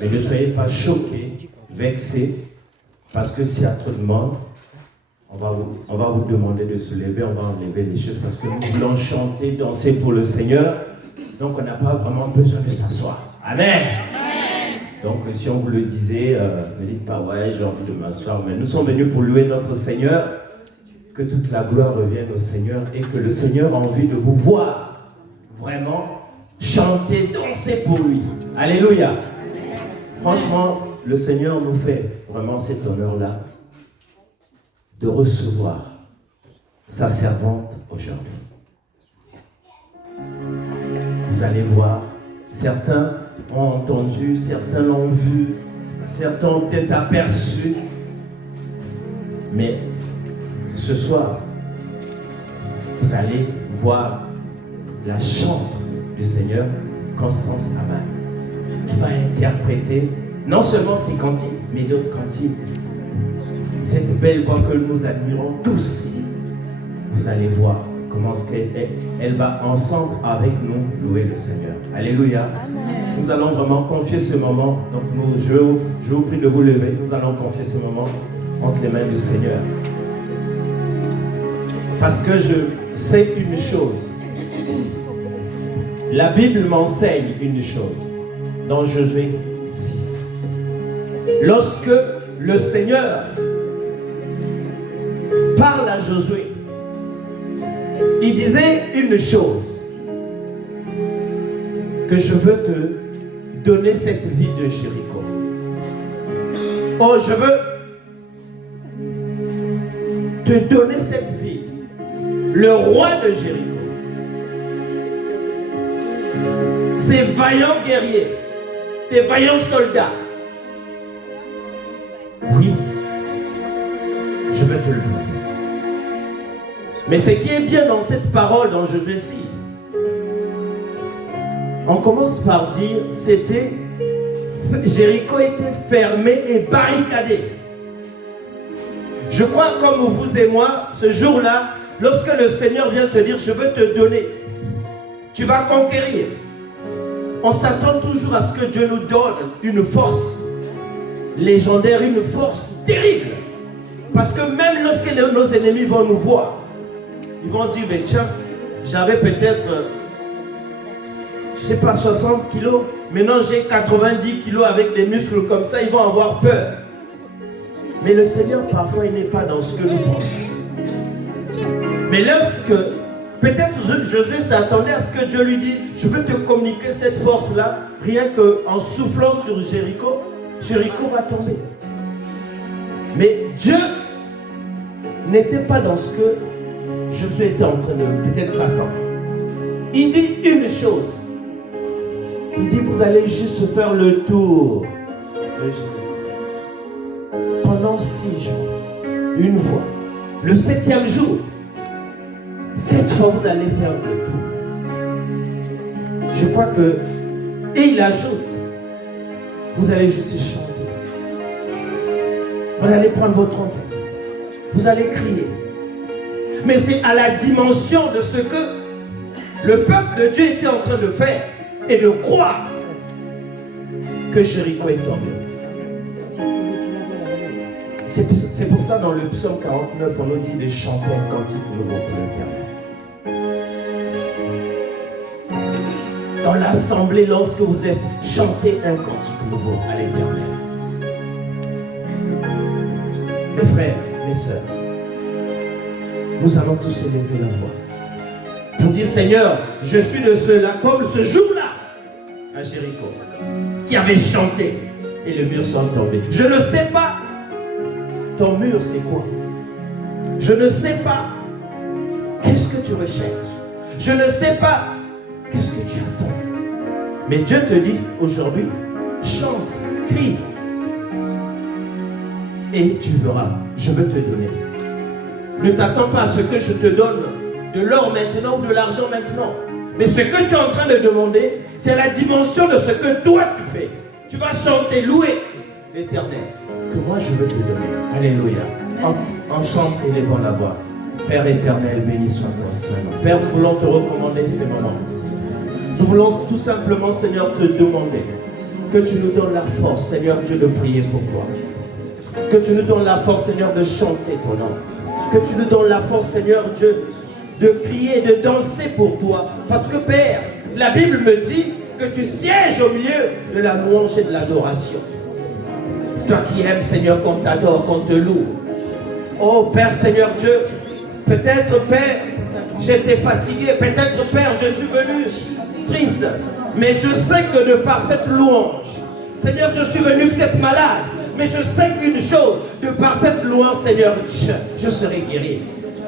Mais ne soyez pas choqués, vexés, parce que s'il y a trop de monde, on va vous demander de se lever, on va enlever les choses parce que nous voulons chanter, danser pour le Seigneur. Donc on n'a pas vraiment besoin de s'asseoir. Amen. Donc si on vous le disait, ne dites pas ouais j'ai envie de m'asseoir, mais nous sommes venus pour louer notre Seigneur, que toute la gloire revienne au Seigneur et que le Seigneur a envie de vous voir vraiment chanter, danser pour lui. Alléluia. Franchement, le Seigneur nous fait vraiment cet honneur-là de recevoir sa servante aujourd'hui. Vous allez voir, certains ont entendu, certains l'ont vu, certains ont peut-être aperçu, mais ce soir, vous allez voir la chantre du Seigneur, Constance Aman, qui va interpréter non seulement ses cantiques, mais d'autres cantiques. Cette belle voix que nous admirons tous, vous allez voir comment elle va ensemble avec nous louer le Seigneur. Alléluia. Amen. Nous allons vraiment confier ce moment. Donc je vous prie de vous lever. Nous allons confier ce moment entre les mains du Seigneur. Parce que je sais une chose. La Bible m'enseigne une chose. Dans Josué 6. Lorsque le Seigneur parle à Josué, il disait une chose, que je veux te donner cette ville de Jéricho. Oh, je veux te donner cette ville, le roi de Jéricho, ces vaillants guerriers, ces vaillants soldats. Oui, je veux te le donner. Mais ce qui est bien dans cette parole dans Josué 6, on commence par dire, Jéricho était fermé et barricadé. Je crois comme vous et moi, ce jour-là, lorsque le Seigneur vient te dire, je veux te donner, tu vas conquérir. On s'attend toujours à ce que Dieu nous donne une force légendaire, une force terrible. Parce que même lorsque nos ennemis vont nous voir, ils vont dire, mais tiens, j'avais peut-être, je ne sais pas, 60 kilos. Maintenant, j'ai 90 kilos avec des muscles comme ça. Ils vont avoir peur. Mais le Seigneur, parfois, il n'est pas dans ce que nous pensons. Mais lorsque, peut-être Josué s'attendait à ce que Dieu lui dise, je veux te communiquer cette force-là, rien qu'en soufflant sur Jéricho, Jéricho va tomber. Mais Dieu n'était pas dans ce que Josué était en train de peut-être s'attendre. Il dit une chose. Il dit, vous allez juste faire le tour de Jéricho. Pendant 6 jours, une fois. Le 7e jour, cette fois, vous allez faire le tour. Je crois que, et il ajoute, vous allez juste chanter. Vous allez prendre votre trompette. Vous allez crier. Mais c'est à la dimension de ce que le peuple de Dieu était en train de faire et de croire que Jéricho est tombé. C'est pour ça dans le psaume 49, on nous dit de chanter un cantique nouveau pour l'Éternel. Dans l'assemblée, lorsque vous êtes, chantez un cantique nouveau à l'Éternel. Mes frères, mes sœurs, nous allons tous élever la voix pour dire, Seigneur, je suis de ceux-là, comme ce jour-là à Jéricho, qui avait chanté et le mur s'est tombé. Je ne sais pas ton mur c'est quoi. Je ne sais pas qu'est-ce que tu recherches. Je ne sais pas qu'est-ce que tu attends. Mais Dieu te dit aujourd'hui, chante, crie. Et tu verras, je veux te donner. Ne t'attends pas à ce que je te donne de l'or maintenant ou de l'argent maintenant. Mais ce que tu es en train de demander, c'est la dimension de ce que toi tu fais. Tu vas chanter, louer l'Éternel, que moi je veux te donner. Alléluia. Ensemble, élevons la voix. Père éternel, béni soit ton Saint-Nom. Père, nous voulons te recommander ces moments. Nous voulons tout simplement, Seigneur, te demander Que tu nous donnes la force, Seigneur Dieu, de prier pour toi. Que tu nous donnes la force, Seigneur, de chanter ton nom. Que tu nous donnes la force, Seigneur Dieu, de crier, de danser pour toi. Parce que Père, la Bible me dit que tu sièges au milieu de la louange et de l'adoration. Toi qui aimes, Seigneur, qu'on t'adore, qu'on te loue. Oh Père, Seigneur Dieu, peut-être, Père, j'étais fatigué. Peut-être, Père, je suis venu triste. Mais je sais que de par cette louange, Seigneur, je suis venu peut-être malade. Mais je sais qu'une chose, de par cette louange, Seigneur, je serai guéri.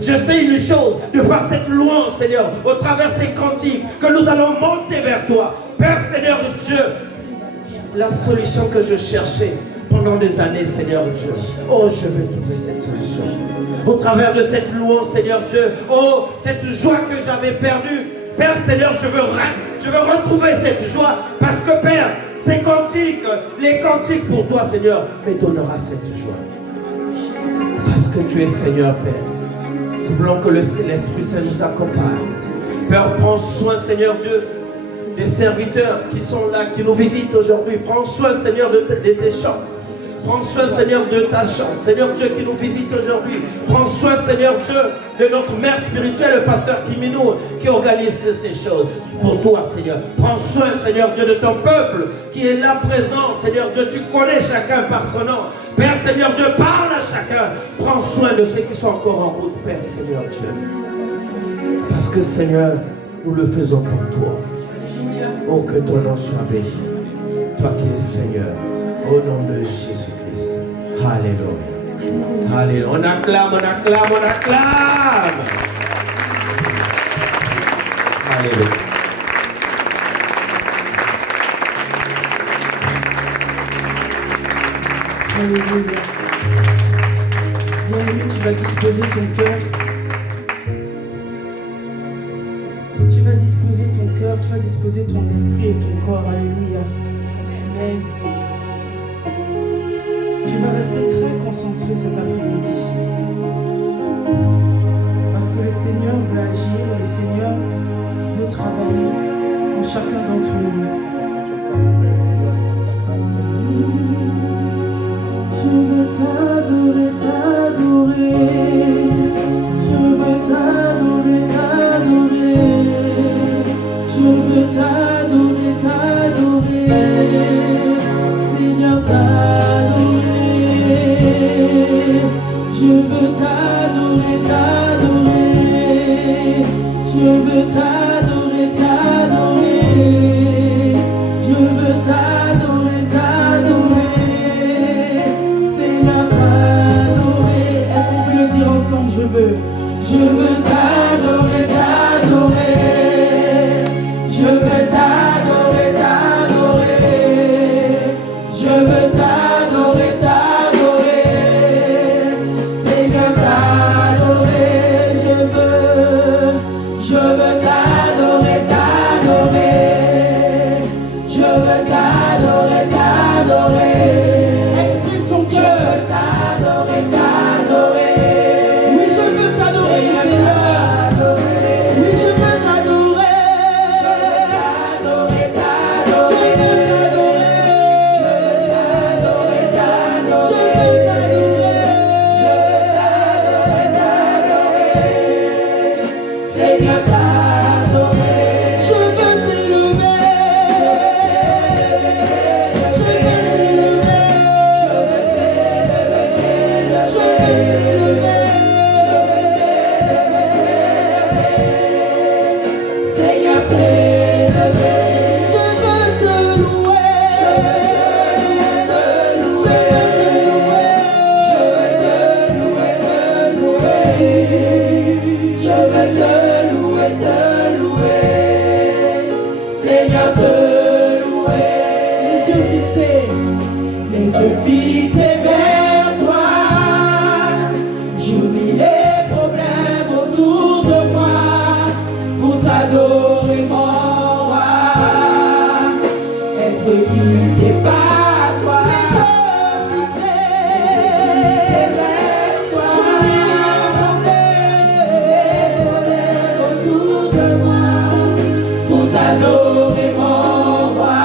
Je sais une chose, de par cette louange, Seigneur, au travers ces cantiques, que nous allons monter vers toi. Père, Seigneur Dieu, la solution que je cherchais pendant des années, Seigneur Dieu. Oh, je veux trouver cette solution. Au travers de cette louange, Seigneur Dieu. Oh, cette joie que j'avais perdue. Père, Seigneur, je veux retrouver cette joie. Parce que, Père, ces cantiques, les cantiques pour toi, Seigneur, me donnera cette joie. Parce que tu es Seigneur, Père. Nous voulons que l'Esprit Saint nous accompagne. Père, prends soin, Seigneur Dieu, des serviteurs qui sont là, qui nous visitent aujourd'hui. Prends soin, Seigneur, de tes chants. Prends soin, Seigneur, de ta chambre. Seigneur Dieu, qui nous visite aujourd'hui. Prends soin, Seigneur Dieu, de notre mère spirituelle, le pasteur Kiminou, qui organise ces choses pour toi, Seigneur. Prends soin, Seigneur Dieu, de ton peuple qui est là présent. Seigneur Dieu, tu connais chacun par son nom. Père, Seigneur Dieu, parle à chacun. Prends soin de ceux qui sont encore en route, Père, Seigneur Dieu. Parce que, Seigneur, nous le faisons pour toi. Oh, que ton nom soit béni. Toi qui es Seigneur, au nom de Jésus-Christ. Alléluia. Alléluia. On acclame, on acclame, on acclame. Alléluia. Alléluia. Bien-aimé, tu vas disposer ton cœur. Tu vas disposer ton cœur, tu vas disposer ton esprit et ton corps. Alléluia. Amen. Tu vas rester très concentré cet après-midi. Parce que le Seigneur veut agir, le Seigneur veut travailler en chacun d'entre nous. Je veux t'adorer, t'adorer. Je veux t'adorer, t'adorer. Je veux t'adorer, t'adorer. Seigneur, t'adorer. Je veux t'adorer, t'adorer. Je veux t'adorer, t'adorer. Je veux t'adorer, t'adorer. Seigneur, t'adorer. Est-ce qu'on peut le dire ensemble? Je veux t'adorer, t'adorer. Je veux t'adorer, t'adorer. Je veux t'adorer, t'adorer. Seigneur, t'adorer. Je veux t'adorer, t'adorer. Je veux t'adorer, t'adorer. Exprime ton cœur. Je veux t'adorer, t'adorer. Oui, je veux t'adorer, Seigneur. Oui, je veux t'adorer. Je veux t'adorer, t'adorer. Je veux t'adorer. Je veux t'adorer, t'adorer. Je veux t'adorer. Je veux t'adorer, t'adorer. Seigneur, t'adorer. Je veux t'élever. Je veux t'élever. Je veux t'élever. Je veux t'élever. Seigneur, t'élever. Je veux te louer. Je veux te louer. Je veux te louer. Je veux te louer, te louer. Seigneur, te louer. Les yeux fixés. Les yeux fixés vers toi. J'oublie les problèmes autour de moi pour t'adorer, mon roi. Être guidé par toi. Les yeux fixés vers toi. J'oublie les problèmes autour de moi pour t'adorer, mon roi.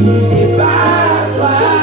n'est pas toi. Je veux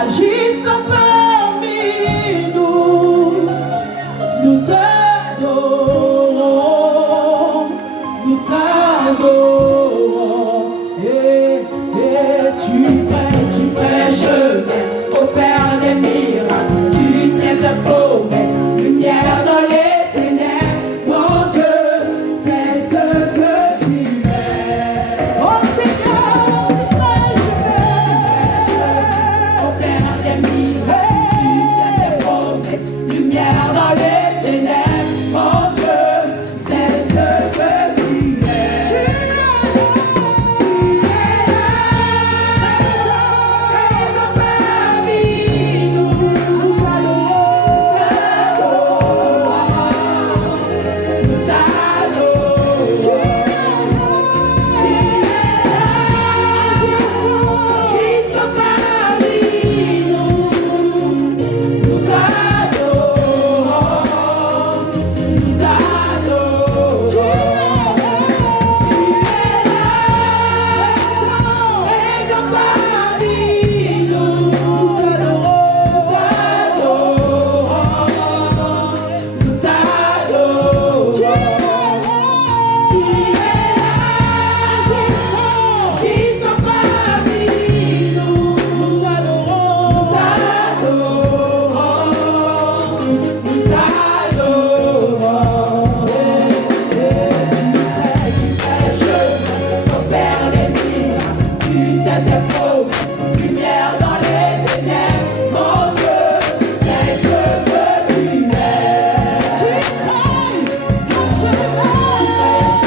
agissant parmi nous, nous t'adorons, nous t'adorons. Et tu prêches au Père des miracles, tu tiens ta promesse, lumière dans les ténèbres, mon Dieu, c'est ce que tu es. Oh Seigneur, tu prêches au Père des miracles, tu tiens ta promesse, lumière dans les ténèbres, mon Dieu, c'est ce que tu es. Tu es là, présent parmi nous, nous t'adorons, tu es là, agissant parmi nous, nous t'adorons, nous t'adorons, tu es là, présent parmi nous, nous t'adorons, tu es là, agissant parmi nous, nous t'adorons, nous t'adorons. Tu prêches au Père des miracles, tu tiens tes promesses, lumière dans les ténèbres, mon Dieu, c'est ce que tu es. Tu prêches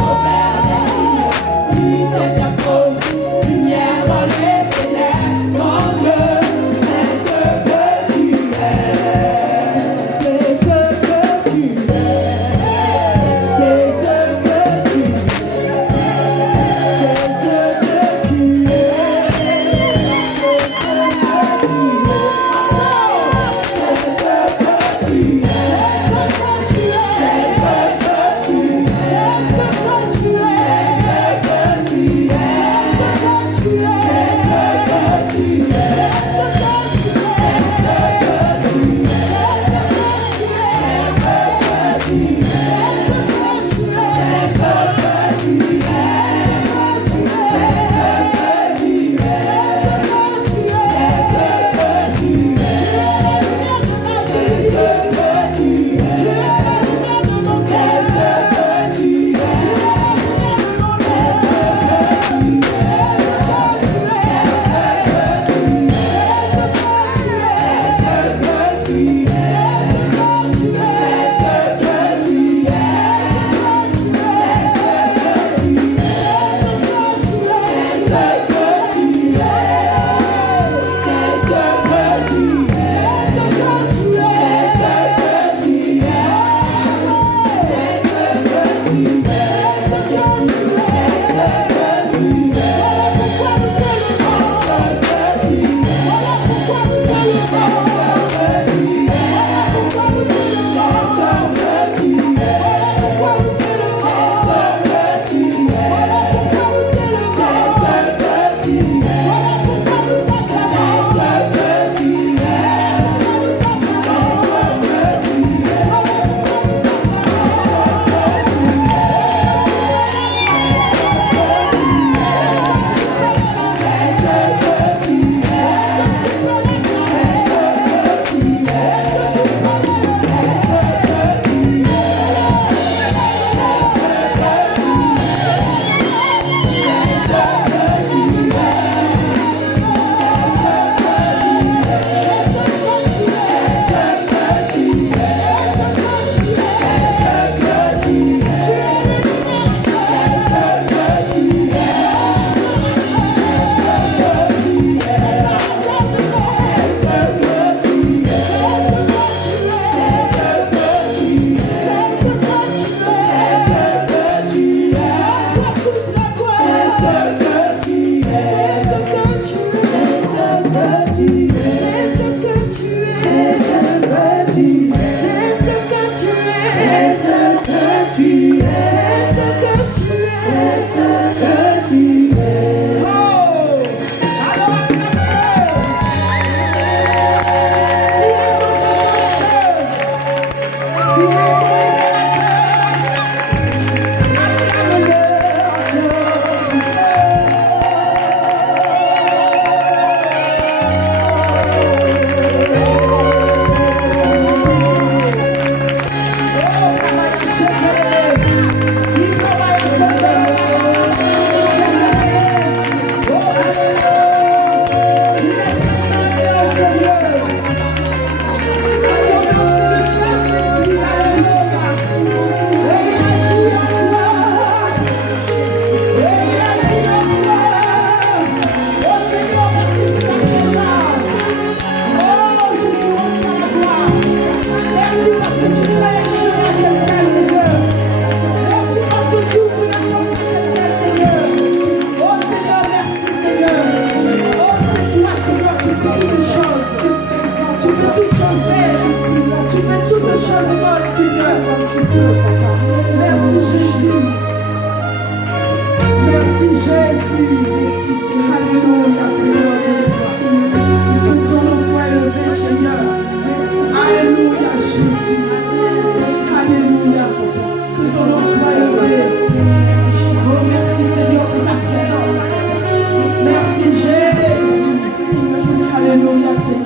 au Père des miracles, tu tiens tes promesses, lumière dans les ténèbres, mon Dieu, c'est ce que tu es. C'est ce que tu es. C'est ce que tu es.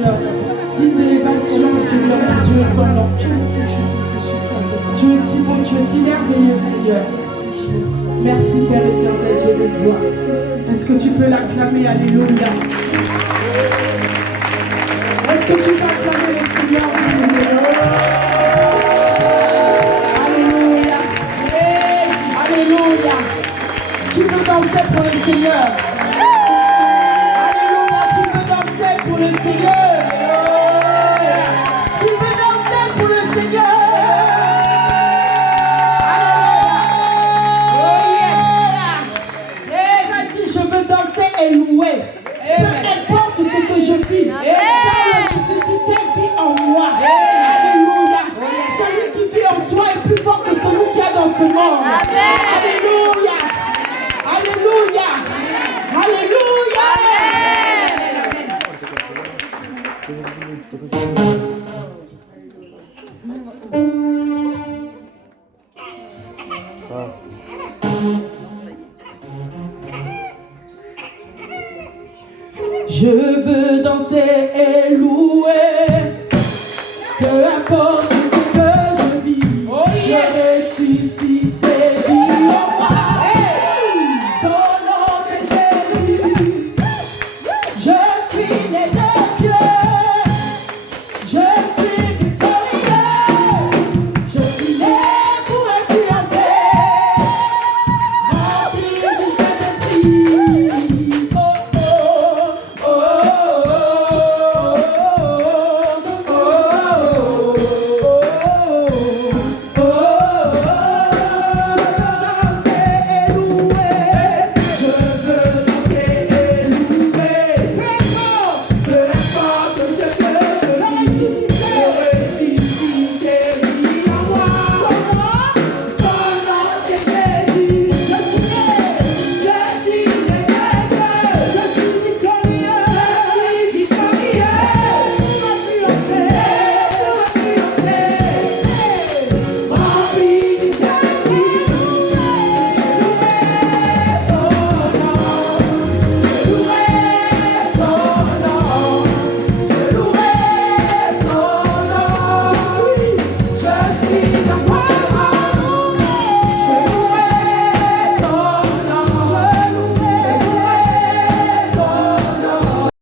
Seigneur. Digne d'élévation, Seigneur, mon Dieu est ton nom. Tu es si beau, tu es si merveilleux, Seigneur. Merci, Père éternel, Dieu de gloire. Est-ce que tu peux l'acclamer? Alléluia. Est-ce que tu peux acclamer le Seigneur? Alléluia. Alléluia. Qui veut danser pour le Seigneur? Alléluia. Qui veut danser pour le Seigneur? Qui veut danser pour le Seigneur? Et louer. Peu importe ce que je vis, car le ressuscité vit en moi. Alléluia. Celui qui vit en toi est plus fort que celui qui est dans ce monde. Alléluia. Alléluia. Alléluia.